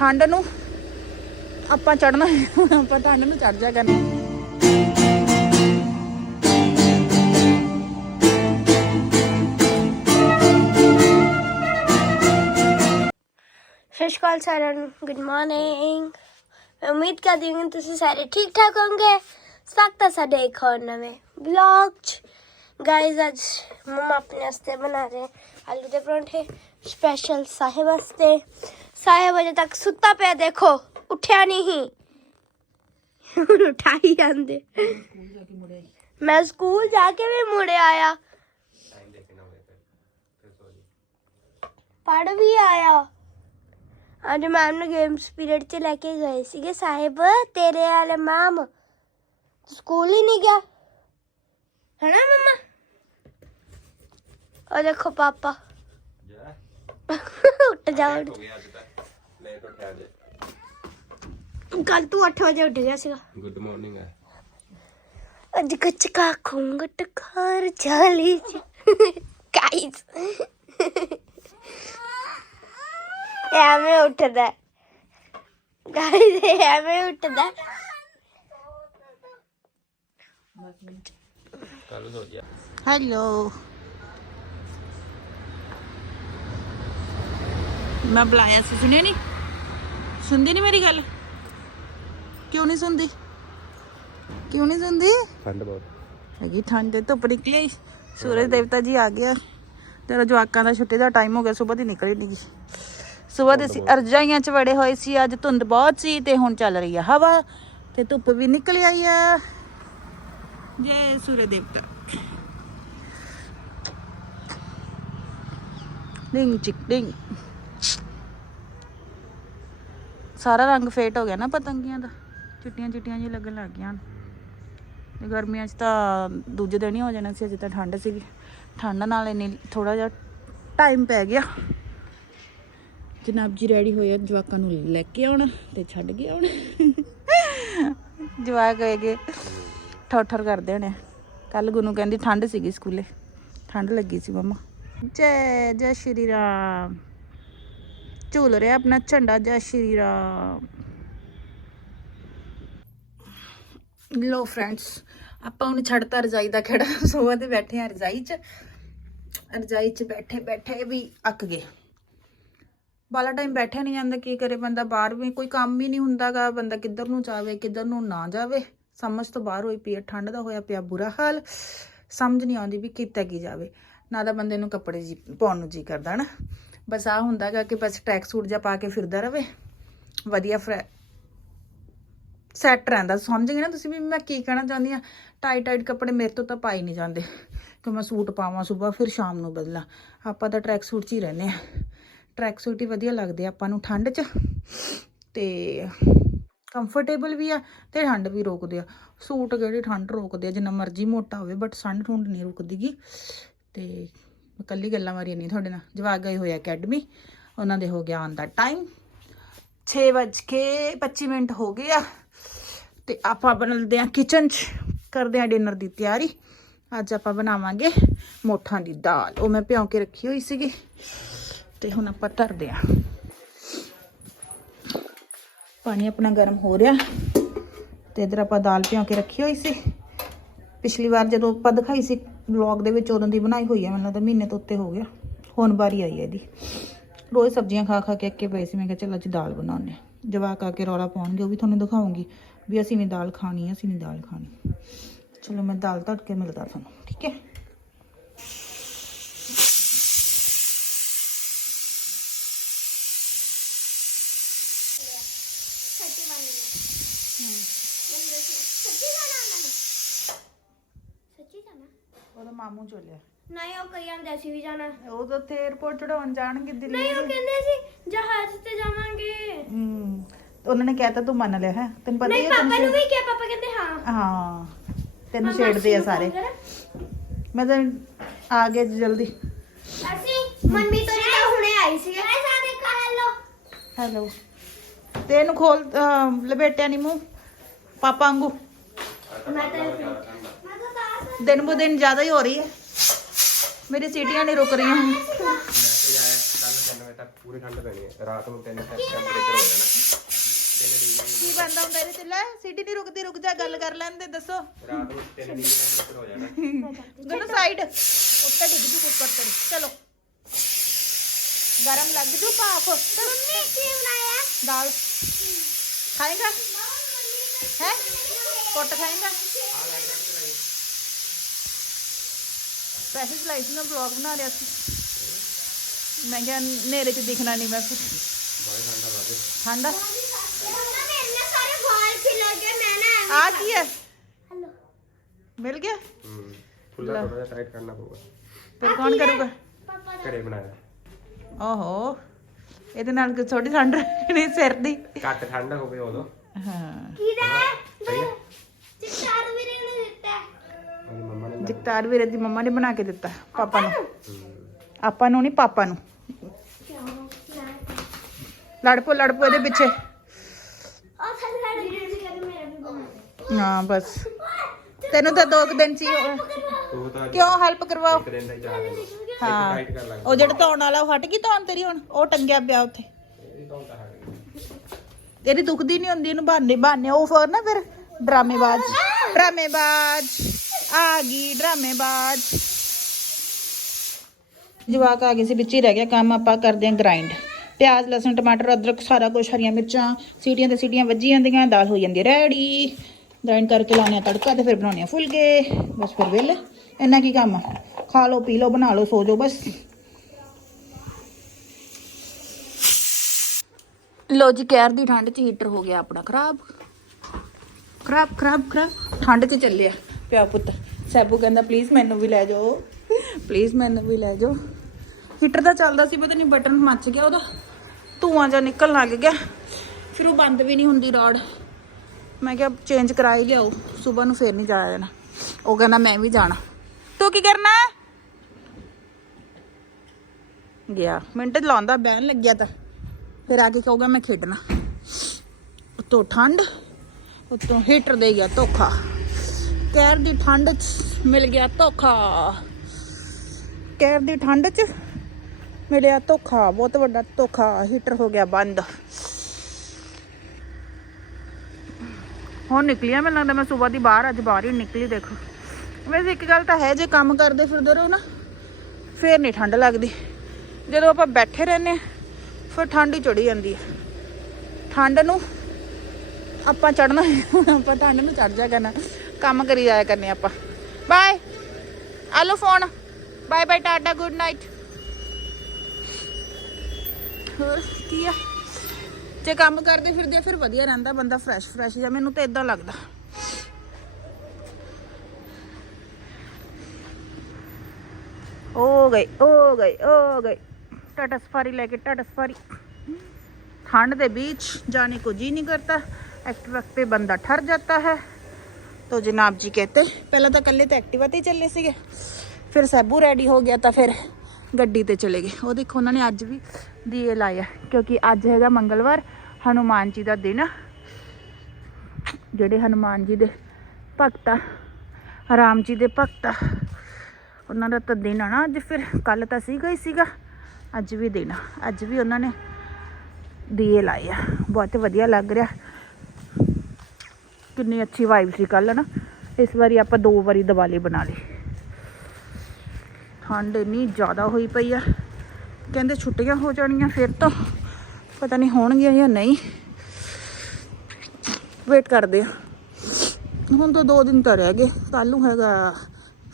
ਠੰਡ ਨੂੰ ਆਪਾਂ ਚੜਨਾ ਆਪਾਂ ਠੰਡ ਨੂੰ ਚੜ ਜਾ ਕਰਨਾ। ਸਤਿ ਸ਼੍ਰੀ ਅਕਾਲ ਸਾਰਿਆਂ ਨੂੰ ਗੁੱਡ ਮਾਰਨਿੰਗ ਮੈਂ ਉਮੀਦ ਕਰਦੀ ਹਾਂ ਤੁਸੀਂ ਸਾਰੇ ਠੀਕ ਠਾਕ ਹੋਵੋਗੇ। ਸਵਾਗਤ ਹੈ ਸਾਡੇ ਇੱਕ ਹੋਰ ਨਵੇਂ ਵਲੌਗ 'ਚ। ਗਾਇਜ਼ ਅੱਜ ਮਮਾ ਆਪਣੇ ਵਾਸਤੇ ਬਣਾ ਰਹੇ ਆਲੂ ਦੇ ਪਰੌਂਠੇ ਸਪੈਸ਼ਲ ਸਾਹਿਬ ਵਾਸਤੇ। ਸਾਹਿਬ ਵਜੇ ਤੱਕ ਸੁੱਤਾ ਪਿਆ ਦੇਖੋ ਉੱਠਿਆ ਨਹੀਂ ਹੁਣ ਉਠਾ ਹੀ ਜਾਂਦੇ। ਮੈਂ ਸਕੂਲ ਜਾ ਕੇ ਵੀ ਮੁੜੇ ਆਇਆ। ਪੜ ਵੀ ਆਇਆ। ਅੱਜ ਮੈਮ ਨੇ ਗੇਮਸ ਪੀਰੀਅਡ 'ਚ ਲੈ ਕੇ ਗਏ ਸੀਗੇ ਸਾਹਿਬ ਤੇਰੇ ਵਾਲੇ ਮੈਮ। ਸਕੂਲ ਹੀ ਨਹੀਂ ਗਿਆ। ਹੈ ਨਾ ਮਮਾ? ਉਹ ਦੇਖੋ ਪਾਪਾ। ਉੱਠ ਜਾ ਉੱਠ ਕੱਲ ਤੂੰ 8 ਵਜੇ ਉੱਠ ਗਿਆ ਸੀਗਾ ਗੁੱਡ ਮਾਰਨਿੰਗ ਹੈ ਅੱਜ ਕੱਚ ਕਾ ਖੁੰਗਟ ਕਰ ਚਾਲੀ ਗਾਇਸ ਐਵੇਂ ਉੱਠਦਾ ਗਾਇਸ ਐਵੇਂ ਉੱਠਦਾ ਕੱਲ ਸੋ ਜਾ ਹੈਲੋ ਮੈਂ ਬੁਲਾਇਆ ਸੀ ਸੁਣਿਆ ਨਹੀਂ ਸੁਣਦੀ ਨਹੀਂ ਮੇਰੀ ਗੱਲ? ਕਿਉਂ ਨਹੀਂ ਸੁਣਦੀ? ਕਿਉਂ ਨਹੀਂ ਸੁਣਦੀ? ਠੰਡ ਬਹੁਤ। ਹੈਗੀ ਠੰਡ ਤੇ ਧੁੱਪ ਨਿਕਲੀ। ਸੂਰਜ ਦੇਵਤਾ ਜੀ ਆ ਗਿਆ। ਤੇਰਾ ਜਵਾਕਾਂ ਦਾ ਛੁੱਟੀ ਦਾ ਟਾਈਮ ਹੋ ਗਿਆ ਸਵੇਰ ਦੀ ਨਿਕਲੀ ਨਹੀਂ ਸਵੇਰ ਦੇ ਅਸੀਂ ਅਰਜਾਈਆਂ ਚ ਵੜੇ ਹੋਏ ਸੀ ਅੱਜ ਧੁੰਦ ਬਹੁਤ ਸੀ ਤੇ ਹੁਣ ਚੱਲ ਰਹੀ ਆ ਹਵਾ ਤੇ ਧੁੱਪ ਵੀ ਨਿਕਲ ਆਈ ਆ। ਜੈ ਸੂਰਜ ਦੇਵਤਾ। ਡਿੰਗ ਚਿਕ ਡਿੰਗ। ਸਾਰਾ ਰੰਗ ਫੇਟ ਹੋ ਗਿਆ ਨਾ ਪਤੰਗੀਆਂ ਦਾ। ਚਿੱਟੀਆਂ ਚਿੱਟੀਆਂ ਜਿਹੀਆਂ ਲੱਗਣ ਲੱਗ ਗਈਆਂ ਤੇ ਗਰਮੀਆਂ 'ਚ ਤਾਂ ਦੂਜੇ ਦਿਨ ਹੀ ਹੋ ਜਾਣਾ ਸੀ, ਅਜੇ ਤਾਂ ਠੰਡ ਸੀਗੀ। ਠੰਡ ਨਾਲ ਇੰਨੀ ਥੋੜਾ ਜਿਹਾ ਟਾਈਮ ਪੈ ਗਿਆ। ਜਨਾਬ ਜੀ ਰੈਡੀ ਹੋਏ ਆ, ਜਵਾਕਾਂ ਨੂੰ ਲੈ ਕੇ ਆਉਣ ਤੇ ਛੱਡ ਕੇ ਆਉਣ। ਜਵਾਕ ਹੋਏਗੇ ਠਰ ਕਰਦੇ ਹੋਣੇ ਕੱਲ ਗੁਰੂ ਕਹਿੰਦੀ ਠੰਡ ਸੀਗੀ ਸਕੂਲੇ। ਠੰਡ ਲੱਗੀ ਸੀ ਮਮਾ। ਜੈ ਜੈ ਸ਼੍ਰੀ ਰਾਮ। ਝੂਲ ਰਿਹਾ ਆਪਣਾ ਝੰਡਾ ਜੈ ਸ਼੍ਰੀ ਰਾਮ। ਲੋ ਫਰੈਂਡਸ ਆਪਾਂ ਹੁਣ ਛੱਡਤਾ ਰਜਾਈ ਦਾ ਖੜਾ ਸੋਫਾ ਤੇ ਬੈਠੇ ਆ ਰਜਾਈ 'ਚ। ਰਜਾਈ 'ਚ ਬੈਠੇ ਬੈਠੇ ਵੀ ਅੱਕ ਗਏ। ਬਾਲਾ ਟਾਈਮ ਬੈਠਿਆ ਨਹੀਂ ਜਾਂਦਾ, ਕੀ ਕਰੇ ਬੰਦਾ ਬਾਹਰ ਵੀ, ਕੋਈ ਕੰਮ ਹੀ ਨਹੀਂ ਹੁੰਦਾਗਾ, ਬੰਦਾ ਕਿੱਧਰ ਨੂੰ ਜਾਵੇ, ਕਿੱਧਰ ਨੂੰ ਨਾ ਜਾਵੇ। ਸਮਝ ਤੋਂ ਬਾਹਰ ਹੋਈ ਪਈ ਠੰਡ ਦਾ ਹੋਇਆ ਪਿਆ ਬੁਰਾ ਹਾਲ। ਸਮਝ ਨਹੀਂ ਆਉਂਦੀ ਵੀ ਕੀਤਾ ਕੀ ਜਾਵੇ। ਨਾ ਤਾਂ ਬੰਦੇ ਨੂੰ ਕੱਪੜੇ ਜੀ, ਪਾਉਣ ਨੂੰ ਜੀ ਕਰਦਾ ਨਾ ਬਸ ਆ ਹੁੰਦਾਗਾ ਕਿ ਬਸ ਟਰੈਕ ਸੂਟ ਜਾਂ ਪਾ ਕੇ ਫਿਰਦਾ ਰਵੇ। ਵਧੀਆ ਫਰੈ ਸੈੱਟ ਰਹਿੰਦਾ। ਸਮਝ ਗਏ ਨਾ ਤੁਸੀਂ ਵੀ ਮੈਂ ਕੀ ਕਹਿਣਾ ਚਾਹੁੰਦੀ ਆ ਟਾਈਟ ਟਾਈਟ ਕੱਪੜੇ ਮੇਰੇ ਤੋਂ ਤਾਂ ਪਾਈ ਨਹੀਂ ਜਾਂਦੇ। ਕਿ ਮੈਂ ਸੂਟ ਪਾਵਾਂ ਸਵੇਰ ਫਿਰ ਸ਼ਾਮ ਨੂੰ ਬਦਲਾਂ। ਆਪਾਂ ਤਾਂ ਟਰੈਕ ਸੂਟ 'ਚ ਹੀ ਰਹਿੰਦੇ ਆ ਟਰੈਕ ਸੂਟ ਹੀ ਵਧੀਆ ਲੱਗਦੇ ਆ ਆਪਾਂ ਨੂੰ ਠੰਡ 'ਚ। ਤੇ ਕੰਫਰਟੇਬਲ ਵੀ ਆ ਤੇ ਠੰਡ ਵੀ ਰੋਕਦੇ ਆ। ਸੂਟ ਜਿਹੜੇ ਠੰਡ ਰੋਕਦੇ ਆ? ਜਿੰਨਾ ਮਰਜ਼ੀ ਮੋਟਾ ਹੋਵੇ ਬਟ ਠੰਡ ਠੁੰਡ ਨਹੀਂ ਰੁਕਦੀਗੀ। ਤੇ ਮੈਂ ਕੱਲੀ ਗੱਲਾਂ ਮਾਰੀਆਂ ਨਹੀਂ ਤੁਹਾਡੇ ਨਾਲ। ਜਵਾਕ ਗਏ ਹੋਏ ਅਕੈਡਮੀ, ਉਹਨਾਂ ਦੇ ਹੋ ਗਿਆ ਆਉਣ ਦਾ ਟਾਈਮ 6 ਵੱਜ ਕੇ 25 ਮਿੰਟ ਹੋ ਗਏ ਆ। ਤੇ ਆਪਾਂ ਬਣਾਉਂਦੇ ਆ ਕਿਚਨ 'ਚ। ਕਰਦੇ ਆ ਡਿਨਰ ਦੀ ਤਿਆਰੀ। ਅੱਜ ਆਪਾਂ ਬਣਾਵਾਂਗੇ ਮੋਠਾਂ ਦੀ ਦਾਲ। ਉਹ ਮੈਂ ਭਿਉਂ ਕੇ ਰੱਖੀ ਹੋਈ ਸੀਗੀ। ਤੇ ਹੁਣ ਆਪਾਂ ਧਰਦੇ ਆ ਪਾਣੀ ਆਪਣਾ ਗਰਮ ਹੋ ਰਿਹਾ। ਤੇ ਇਧਰ ਆਪਾਂ ਦਾਲ ਭਿਉਂ ਕੇ ਰੱਖੀ ਹੋਈ ਸੀ। ਪਿਛਲੀ ਵਾਰ ਜਦੋਂ ਆਪਾਂ ਦਿਖਾਈ ਸੀ ਵਲੌਗ ਦੇ ਵਿੱਚ ਉਦੋਂ ਦੀ ਬਣਾਈ ਹੋਈ ਹੈ ਮੈਨੂੰ ਲੱਗਦਾ ਮਹੀਨੇ ਤੋਂ ਉੱਤੇ ਹੋ ਗਿਆ। ਹੁਣ ਵਾਰੀ ਆਈ ਹੈ ਇਹਦੀ। ਰੋਜ਼ ਸਬਜ਼ੀਆਂ ਖਾ ਖਾ ਕੇ ਅੱਕੇ ਪਏ ਸੀ ਮੈਂ ਕਿਹਾ ਚੱਲ ਅੱਜ ਦਾਲ ਬਣਾਉਂਦੇ ਹਾਂ। ਜਵਾਕ ਆ ਕੇ ਰੌਲਾ ਪਾਉਣਗੇ ਉਹ ਵੀ ਤੁਹਾਨੂੰ ਦਿਖਾਉਂਗੀ ਵੀ ਅਸੀਂ ਵੀ ਦਾਲ ਖਾਣੀ ਹੈ ਅਸੀਂ ਵੀ ਦਾਲ ਖਾਣੀ ਚਲੋ ਮੈਂ ਦਾਲ ਧੜ ਕੇ ਮਿਲਦਾ ਤੁਹਾਨੂੰ ਠੀਕ ਹੈ। ਜਾਣਾ। ਉਹਦਾ ਮਾਮੂ ਚੋਲਿਆ ਨਹੀਂ ਉਹ ਕਈ ਜਾਂਦੇ ਅਸੀਂ ਵੀ ਜਾਣਾ। ਉਹ ਤਾਂ ਉੱਥੇ 에어ਪੋਰਟ ਚੜਾਉਣ ਜਾਣਗੇ ਦਿੱਲੀ ਨਹੀਂ ਉਹ ਕਹਿੰਦੇ ਸੀ ਜਹਾਜ਼ ਤੇ ਜਾਵਾਂਗੇ। ਹੂੰ ਉਹਨਾਂ ਨੇ ਕਹਿਤਾ ਤੂੰ ਮੰਨ ਲਿਆ ਹੈ? ਤੈਨੂੰ ਪਤਾ ਹੀ ਨਹੀਂ ਹੈ ਪਾਪਾ ਤੈਨੂੰ ਨੂੰ ਵੀ ਕਿਹਾ ਪਾਪਾ ਕਹਿੰਦੇ ਹਾਂ। ਹਾਂ ਤੈਨੂੰ ਛੇੜਦੇ ਆ ਨੂੰ ਸਾਰੇ। phone ਕਰਾਂ? ਮੈਂ ਤਾਂ ਆ ਗਿਆ ਜੀ ਜਲਦੀ। ਅਸੀਂ ਮੰਮੀ ਤੋਂ ਤਾਂ ਹੁਣੇ ਆਈ ਸੀ ਐ ਸਾਰੇ ਕਰ ਲੋ ਹੈਲੋ। ਤੇ ਇਹਨੂੰ ਖੋਲ ਅਹ, ਲਪੇਟਿਆ ਨਹੀਂ ਮੂੰਹ ਪਾਪਾ ਵਾਂਗੂ। ਮੈਂ ਤਾਂ ਮੈਂ ਤਾਂ ਸਾਹ ਦਿਨ ਬੋ ਦਿਨ ਜ਼ਿਆਦਾ ਹੀ ਹੋ ਰਹੀ ਹੈ ਮੇਰੀ ਸੀਟੀਆਂ ਨਹੀਂ ਰੁਕ ਰਹੀਆਂ ਮੈਸੇਜ ਆਇਆ ਕੱਲ 3 ਵਜੇ ਤੱਕ ਪੂਰੀ ਠੰਡ ਪੈਣੀ ਹੈ ਰਾਤ ਨੂੰ 3 ਤੱਕ ਟੈਂਪਰੇਚਰ ਹੋ ਜਾਣਾ ਚੱਲਦਾ ਹੁੰਦਾ ਇਹਦੇ ਚ ਲੈ, ਸੀਟੀ ਨਹੀਂ ਰੁਕਦੀ, ਰੁਕ ਜਾ, ਗੱਲ ਕਰ ਲੈਂਦੇ ਦੱਸੋ। ਰਾਤ ਨੂੰ 3 ਡਿਗਰੀ ਟੈਂਪਰੇਚਰ ਹੋ ਜਾਣਾ ਦੋਨੋਂ ਸਾਈਡ ਉੱਤੇ ਡਿੱਗ ਜੂ ਕੁੱਕਰ ਤੇ। ਚਲੋ। ਗਰਮ ਲੱਗ ਜੂ ਭਾਫ। ਮੰਮੀ, ਕੀ ਬਣਾਇਆ? ਦਾਲ। ਖਾਏਗਾ? ਹੈ? ਕੋਟ ਖਾਏਗਾ? ਪੈਸੇ ਸਲਾਈ ਸੀ ਮੈਂ ਵਲੌਗ ਬਣਾ ਰਿਹਾ ਸੀ। ਮੈਂ ਕਿਹਾ ਨੇਰੇ 'ਚ ਦਿਖਣਾ ਨਹੀਂ ਮੈਂ ਫਿਰ। ਠੰਡਾ ਮੰਮਾ ਮੇਰੇ ਸਾਰੇ ਵਾਲ ਖਿਲ ਗਏ ਮੈਂ ਨਾ ਆ ਕੀ ਹੈ? ਹੈਲੋ। ਮਿਲ ਗਿਆ? ਹੂੰ ਫੁੱਲਾ ਥੋੜਾ ਜਿਹਾ ਟਾਈਟ ਕਰਨਾ ਪਊਗਾ। ਫਿਰ ਕੌਣ ਕਰੂਗਾ? ਪਾਪਾ ਘਰੇ ਬਣਾਇਆ। ਓਹੋ ਇਹਦੇ ਨਾਲ ਕਿ ਥੋੜੀ ਠੰਡ ਨਹੀਂ ਸਿਰ ਦੀ। ਘੱਟ ਠੰਡ ਹੋਵੇ ਉਦੋਂ। ਹਾਂ। ਕੀ ਦਾ। ਵੀਰੇ ਨੂੰ ਦਿੱਤਾ ਮੇਰੀ ਮੰਮਾ ਨੇ ਜਗਤਾਰ ਵੀਰੇ ਦੀ ਮੰਮਾ ਨੇ ਬਣਾ ਕੇ ਦਿੱਤਾ ਪਾਪਾ ਨੂੰ। ਆਪਾਂ ਨੂੰ ਨਹੀਂ ਪਾਪਾ ਨੂੰ। ਲੜਪੋ ਲੜਪੋ ਇਹਦੇ ਪਿੱਛੇ। ਹਾਂ ਬਸ। ਤੈਨੂੰ ਤਾਂ ਦੋ ਕੁ ਦਿਨ ਚ ਹੀ ਹੋ- ਤੂੰ ਤਾਂ ਕਿਉਂ ਹੈਲਪ ਕਰਵਾਓ? ਇੱਕ ਦਿਨ ਦਾ ਹੀ ਚਾਹ ਇੱਕ ਹਾਂ। ਟਾਈਟ ਕਰ ਲਾਂਗੇ। ਉਹ ਜਿਹੜਾ ਧੋਣ ਵਾਲਾ ਉਹ ਹਟ ਗਈ ਧੋਣ ਤੇਰੀ ਹੁਣ? ਉਹ ਟੰਗਿਆ ਪਿਆ ਉੱਥੇ। ਤਾਂ ਹੈ ਤੇਰੀ ਦੁਖਦੀ ਨਹੀਂ ਹੁੰਦੀ ਇਹਨੂੰ ਬਹਾਨੇ ਬਹਾਨੇ। ਉਹ ਫਿਰ ਨਾ ਫਿਰ ਡਰਾਮੇਬਾਜ਼। ਡਰਾਮੇਬਾਜ਼। ਆ ਗਈ ਡਰਾਮੇਬਾਜ਼। ਜਵਾਕ ਆ ਗਏ ਸੀ, ਵਿੱਚ ਹੀ ਰਹਿ ਗਿਆ ਕੰਮ, ਆਪਾਂ ਕਰਦੇ ਆਂ ਗ੍ਰਾਈਂਡ ਪਿਆਜ਼, ਲਸਣ, ਟਮਾਟਰ, ਅਦਰਕ, ਸਾਰਾ ਕੁਝ ਹਰੀਆਂ ਮਿਰਚਾਂ, ਸੀਟੀਆਂ ਤੇ ਸੀਟੀਆਂ ਵੱਜੀ ਜਾਂਦੀਆਂ, ਦਾਲ ਹੋ ਜਾਂਦੀ ਰੈਡੀ। ਗ੍ਰਾਈਂਡ ਕਰਕੇ ਲਾਉਣੇ ਆ ਤੜਕਾ ਤੇ ਫਿਰ ਬਣਾਉਣੇ ਆ ਫੁਲਕੇ। ਬਸ ਫਿਰ ਵੇਲੇ ਇੰਨਾ ਕੀ ਕੰਮ ਆ? ਖਾ ਲਓ, ਪੀ ਲਓ, ਬਣਾ ਲਓ, ਸੋ ਜਾਓ, ਬਸ। ਲੋ ਜੀ, ਕਹਿਰ ਦੀ ਠੰਡ 'ਚ ਹੀਟਰ ਹੋ ਗਿਆ ਆਪਣਾ, ਖਰਾਬ। ਖਰਾਬ ਖਰਾਬ ਖਰਾਬ। ਠੰਡ 'ਚ ਚੱਲਿਆ। ਪਿਆ ਪੁੱਤ। ਸੈਬੂ ਕਹਿੰਦਾ ਪਲੀਜ਼ ਮੈਨੂੰ ਵੀ ਲੈ ਜਾਓ। ਪਲੀਜ਼ ਮੈਨੂੰ ਵੀ ਲੈ ਜਾਓ। ਹੀਟਰ ਦਾ ਚੱਲਦਾ ਸੀ, ਪਤਾ ਨਹੀਂ ਬਟਨ ਮੱਚ ਗਿਆ ਉਹਦਾ। ਧੂਆਂ ਜਿਹਾ ਨਿਕਲਣ ਲੱਗ ਗਿਆ। ਫਿਰ ਉਹ ਬੰਦ ਵੀ ਨਹੀਂ ਹੁੰਦੀ ਰੋਡ। ਮੈਂ ਕਿਹਾ ਚੇਂਜ ਕਰਾ ਹੀ ਲਿਆਓ। ਸਵੇਰ ਨੂੰ ਫੇਰ ਨਹੀਂ ਜਾਇਆ ਜਾਣਾ। ਉਹ ਕਹਿੰਦਾ, ਮੈਂ ਵੀ ਜਾਣਾ। ਤੂੰ ਕੀ ਕਰਨਾ? ਗਿਆ। ਮਿੰਟ ਲਾਉਂਦਾ, ਬਹਿਣ ਲੱਗਿਆ ਤਾਂ। ਫਿਰ ਆ ਕੇ ਕਹੂਗਾ, ਮੈਂ ਖੇਡਣਾ। ਉਤੋਂ ਠੰਡ, ਉਤੋਂ ਹੀਟਰ ਦੇ ਗਿਆ ਧੋਖਾ। ਕਹਿਰ ਦੀ ਠੰਡ 'ਚ ਮਿਲ ਗਿਆ ਧੋਖਾ। ਕਹਿਰ ਦੀ ਠੰਡ 'ਚ ਮਿਲਿਆ ਧੋਖਾ, ਬਹੁਤ ਵੱਡਾ ਧੋਖਾ, ਹੀਟਰ ਹੋ ਗਿਆ ਬੰਦ। ਹੁਣ ਨਿਕਲੀਆਂ ਮੈਨੂੰ ਲੱਗਦਾ ਮੈਂ ਸਵੇਰ ਦੀ ਬਾਹਰ, ਅੱਜ ਬਾਹਰ ਹੀ ਨਿਕਲੀ, ਦੇਖੋ। ਵੈਸੇ ਇੱਕ ਗੱਲ ਤਾਂ ਹੈ, ਜੇ ਕੰਮ ਕਰਦੇ ਫਿਰਦੇ ਰਹੋ ਨਾ, ਫੇਰ ਨਹੀਂ ਠੰਡ ਲੱਗਦੀ। ਜਦੋਂ ਆਪਾਂ ਬੈਠੇ ਰਹਿੰਦੇ ਹਾਂ, ਫਿਰ ਠੰਡ ਹੀ ਚੜੀ ਜਾਂਦੀ ਹੈ। ਠੰਡ ਨੂੰ ਆਪਾਂ ਚੜਨਾ ਆਪਾਂ ਠੰਡ ਨੂੰ ਚੜ ਜਾ ਕਰਨਾ ਕੰਮ ਕਰੀ ਜਾਇਆ ਕਰਨੇ ਆਪਾਂ bye ਆਲੋ phone bye bye tata good night ਹੋਰ ਕੀ ਆ ਜੇ ਕੰਮ ਕਰਦੇ ਫਿਰਦੇ ਆ, ਫਿਰ ਵਧੀਆ ਰਹਿੰਦਾ ਬੰਦਾ ਫਰੈਸ਼ ਫਰੈਸ਼ ਜਾਂ ਮੈਨੂੰ ਤਾਂ ਇਦਾਂ ਲੱਗਦਾ ਹੋ ਗਈ ਹੋ ਗਈ ਹੋ ਗਈ टाटा सफारी लेके टाटा सफारी ठंड के बीच जाने को जी नहीं करता एक्टिवा पे बंदा ठर जाता है ਤੋ ਜਨਾਬ ਜੀ ਕਹਤੇ, ਪਹਿਲਾਂ ਤਾਂ ਇਕੱਲੇ ਤਾਂ ਐਕਟਿਵਾ ਤੇ ਚੱਲੇ ਸੀਗੇ। ਫਿਰ ਸੈਬੂ ਰੈਡੀ ਹੋ ਗਿਆ ਤਾਂ ਫਿਰ ਗੱਡੀ ਤੇ ਚਲੇ ਗਏ। ਉਹ ਦੇਖੋ, ਉਹਨਾਂ ਨੇ ਅੱਜ ਵੀ ਦੀਏ ਲਾਇਆ, ਕਿਉਂਕਿ ਅੱਜ ਹੈਗਾ ਮੰਗਲਵਾਰ, ਹਨੂਮਾਨ ਜੀ ਦਾ ਦਿਨ। ਜਿਹੜੇ ਹਨੂਮਾਨ ਜੀ ਦੇ ਭਗਤ ਆ, ਰਾਮ ਜੀ ਦੇ ਭਗਤ ਆ, ਉਹਨਾਂ ਦਾ ਤਾਂ ਦਿਨ ਆ ਨਾ ਅੱਜ। ਫਿਰ ਕੱਲ ਤਾਂ ਸੀਗਾ ਹੀ ਸੀਗਾ, ਅੱਜ ਵੀ ਦਿਨ ਅੱਜ ਵੀ ਉਹਨਾਂ ਨੇ ਦੀਏ ਲਾਇਆ। ਬਹੁਤ ਵਧੀਆ ਲੱਗ ਰਿਹਾ। ਕਿੰਨੀ ਅੱਛੀ ਵਾਈਬ ਸੀ ਕੱਲ ਨਾ ਇਸ ਵਾਰੀ ਆਪਾਂ ਦੋ ਵਾਰੀ ਦੀਵਾਲੀ ਬਣਾ ਲਈ। ਠੰਡ ਇੰਨੀ ਜ਼ਿਆਦਾ ਹੋਈ ਪਈ ਆ। ਕਹਿੰਦੇ ਛੁੱਟੀਆਂ ਹੋ ਜਾਣੀਆਂ ਫਿਰ ਤਾਂ। ਪਤਾ ਨਹੀਂ ਹੋਣਗੀਆਂ ਜਾਂ ਨਹੀਂ। ਵੇਟ ਕਰਦੇ ਆ। ਹੁਣ ਤਾਂ ਦੋ ਦਿਨ ਤਾਂ ਰਹਿ ਗਏ। ਕੱਲ ਨੂੰ ਹੈਗਾ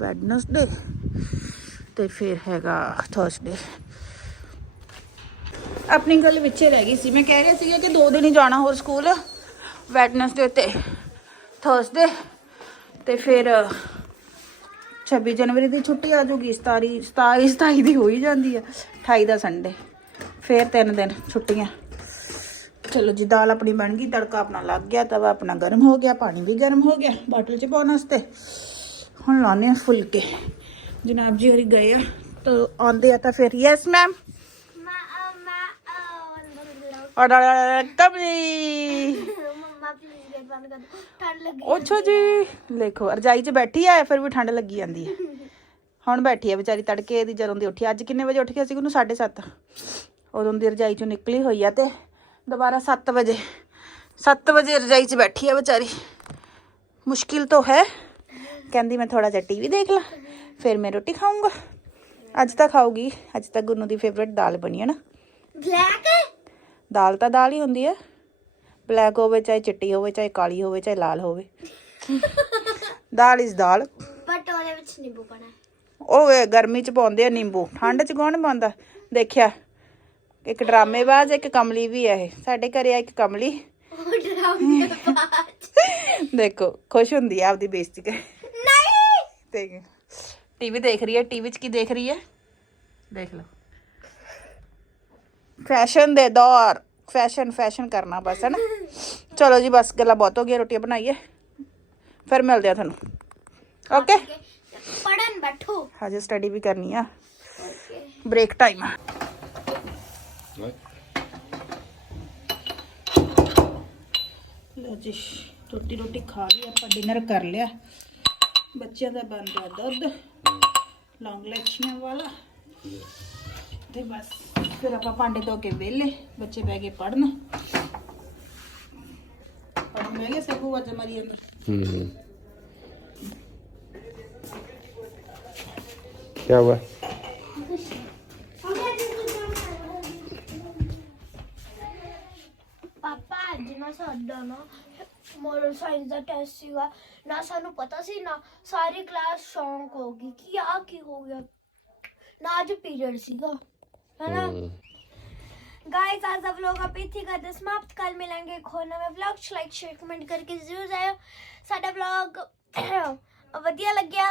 ਵੈਡਨਸਡੇ ਤੇ ਫਿਰ ਹੈਗਾ ਥਰਸਡੇ ਆਪਣੀ ਗੱਲ ਵਿੱਚੇ ਰਹਿ ਗਈ ਸੀ। ਮੈਂ ਕਹਿ ਰਿਹਾ ਸੀ ਕਿ ਦੋ ਦਿਨ ਹੀ ਜਾਣਾ ਹੋਰ ਸਕੂਲ ਵੈਡਨਸਡੇ ਤੇ। ਥਰਸਡੇ ਤੇ ਫਿਰ 26 ਜਨਵਰੀ ਦੀ ਛੁੱਟੀ ਆ ਜੂਗੀ 27 27 27 ਦੀ ਹੋ ਹੀ ਜਾਂਦੀ ਆ 28 ਦਾ ਸੰਡੇ ਫਿਰ ਤਿੰਨ ਦਿਨ ਛੁੱਟੀਆਂ। ਚਲੋ ਜੀ ਦਾਲ ਆਪਣੀ ਬਣ ਗਈ ਤੜਕਾ ਆਪਣਾ ਲੱਗ ਗਿਆ ਤਵਾ ਆਪਣਾ ਗਰਮ ਹੋ ਗਿਆ ਪਾਣੀ ਵੀ ਗਰਮ ਹੋ ਗਿਆ ਬਾਟਲ 'ਚ ਪਾਉਣ ਵਾਸਤੇ। ਹੁਣ ਲਾਉਂਦੇ ਆ ਫੁਲਕੇ। ਜਨਾਬ ਜੀ ਹਰੀ ਗਏ ਆ ਤਾਂ ਆਉਂਦੇ ਆ ਤਾਂ ਫਿਰ। ਯੈਸ ਮੈਮ ਮੈਂ ਮੈਂ ਬੰਦ ਔਰ ਕਬਲੀ ਬੰਦ ਕਰ ਠੰਡ ਲੱਗੀ ਅੱਛਾ ਜੀ। ਦੇਖੋ ਰਜਾਈ 'ਚ ਬੈਠੀ ਆ ਫਿਰ ਵੀ ਠੰਡ ਲੱਗੀ ਜਾਂਦੀ ਹੈ ਹੁਣ ਬੈਠੀ ਆ ਵਿਚਾਰੀ ਤੜਕੇ ਦੀ ਜਦੋਂ ਦੀ ਉੱਠੀ ਅੱਜ ਕਿੰਨੇ ਵਜੇ ਉੱਠ ਗਿਆ ਸੀ ਉਹਨੂੰ 7:30 ਉਦੋਂ ਦੀ ਰਜਾਈ 'ਚੋਂ ਨਿਕਲੀ ਹੋਈ ਆ ਤੇ ਦੁਬਾਰਾ 7 ਵਜੇ। 7 ਵਜੇ ਰਜਾਈ 'ਚ ਬੈਠੀ ਆ ਵਿਚਾਰੀ। ਮੁਸ਼ਕਿਲ ਤਾਂ ਹੈ। ਕਹਿੰਦੀ ਮੈਂ ਥੋੜਾ ਜਿਹਾ ਟੀਵੀ ਦੇਖ ਲਾਂ ਫਿਰ ਮੈਂ ਰੋਟੀ ਖਾਊਂਗਾ। ਅੱਜ ਤਾਂ ਖਾਊਗੀ। ਅੱਜ ਤਾਂ ਗੁੰਨੂ ਦੀ ਫੇਵਰੇਟ ਦਾਲ ਬਣੀ ਹੈ ਨਾ। ਬਲੈਕ? ਦਾਲ ਤਾਂ ਦਾਲ ਹੀ ਹੁੰਦੀ ਹੈ ਬਲੈਕ ਹੋਵੇ ਚਾਹੇ ਚਿੱਟੀ ਹੋਵੇ ਚਾਹੇ ਕਾਲੀ ਹੋਵੇ ਚਾਹੇ ਲਾਲ ਹੋਵੇ। ਦਾਲ ਇਜ਼ ਦਾਲ। ਬਟ ਉਹਦੇ ਵਿੱਚ ਨਿੰਬੂ ਪਾਣਾ ਉਹ ਗਰਮੀ ਚ ਪਾਉਂਦੇ ਆ ਨਿੰਬੂ। ਠੰਡ ਚ ਕੌਣ ਪਾਉਂਦਾ? ਦੇਖਿਆ ਇੱਕ ਡਰਾਮੇਬਾਜ਼ ਇੱਕ ਕਮਲੀ ਵੀ ਹੈ ਇਹ। ਸਾਡੇ ਘਰੇ ਆ ਇੱਕ ਕਮਲੀ। ਉਹ ਡਰਾਉਂਦੇ ਬਾਅਦ ਦੇਖੋ ਖੁਸ਼ ਹੁੰਦੀ ਆ ਆਪਦੀ ਬੇਇੱਜ਼ਤੀ ਕਰ। ਨਹੀਂ! ਤੇ ਟੀਵੀ ਦੇਖ ਰਹੀ ਹੈ ਟੀਵੀ 'ਚ ਕੀ ਦੇਖ ਰਹੀ ਹੈ ਦੇਖ ਲਓ। ਫੈਸ਼ਨ ਦੇ ਦੌਰ। ਫੈਸ਼ਨ ਫੈਸ਼ਨ ਕਰਨਾ ਬਸ ਹੈ ਨਾ ਚਲੋ ਜੀ ਬਸ ਗੱਲਾਂ ਬਹੁਤ ਹੋ ਗਈਆਂ ਰੋਟੀਆਂ ਬਣਾਈਏ ਫਿਰ ਮਿਲਦੇ ਆ ਤੁਹਾਨੂੰ ਓਕੇ ਪੜਨ ਬੈਠੋ ਹਜੇ ਸਟੱਡੀ ਵੀ ਕਰਨੀ ਆ ਬ੍ਰੇਕ ਟਾਈਮ ਆ ਲੋ ਜੀ ਰੋਟੀ ਰੋਟੀ ਖਾ ਲਈ ਆਪਾਂ ਡਿਨਰ ਕਰ ਲਿਆ ਬੱਚਿਆਂ ਦਾ ਬਣ ਰਿਹਾ ਦੁੱਧ ਲੌਂਗ ਲੱਛੀਆਂ ਵਾਲਾ ਤੇ ਬਸ ਫਿਰ ਆਪਾਂ ਭਾਂਡੇ ਧੋ ਕੇ ਵਿਹਲੇ ਬੱਚੇ ਬਹਿ ਕੇ ਪੜਨ ਪਾਪਾ ਅੱਜ ਨਾ ਸਾਡਾ ਨਾ ਮੋਰਲ ਸਾਇੰਸ ਦਾ ਟੈਸਟ ਸੀਗਾ। ਨਾ ਸਾਨੂੰ ਪਤਾ ਸੀ ਨਾ ਸਾਰੀ ਕਲਾਸ ਸ਼ੌਂਕ ਹੋ ਗਈ ਕਿ ਆ ਕੀ ਹੋ ਗਿਆ। ਨਾ ਅੱਜ ਪੀਰੀਅਡ ਸੀਗਾ। ਹੈ ਨਾ गाइस आज आप लोग आप इतनी करते समाप्त कल मिलेंगे एक और नवे व्लॉग लाइक शेयर कमेंट करके जरूर जाओ ਸਾਡਾ ਵਲੌਗ ਵਧੀਆ ਲੱਗਿਆ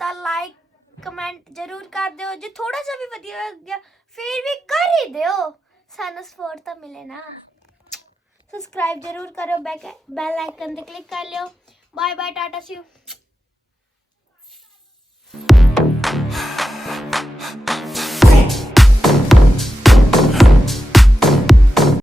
ਤਾਂ ਲਾਈਕ ਕਮੈਂਟ ਜਰੂਰ ਕਰ ਦਿਓ ਜੇ ਥੋੜਾ ਜਿਹਾ ਵੀ ਵਧੀਆ ਲੱਗਿਆ ਫਿਰ ਵੀ ਕਰ ਹੀ ਦਿਓ ਸਾਨੂੰ ਸਪੋਰਟ ਤਾਂ ਮਿਲੇ ਨਾ ਸਬਸਕ੍ਰਾਈਬ ਜਰੂਰ ਕਰੋ ਬੈਲ ਆਈਕਨ ਤੇ ਕਲਿੱਕ ਕਰ ਲਿਓ ਬਾਏ ਬਾਏ ਟਾਟਾ ਸੀ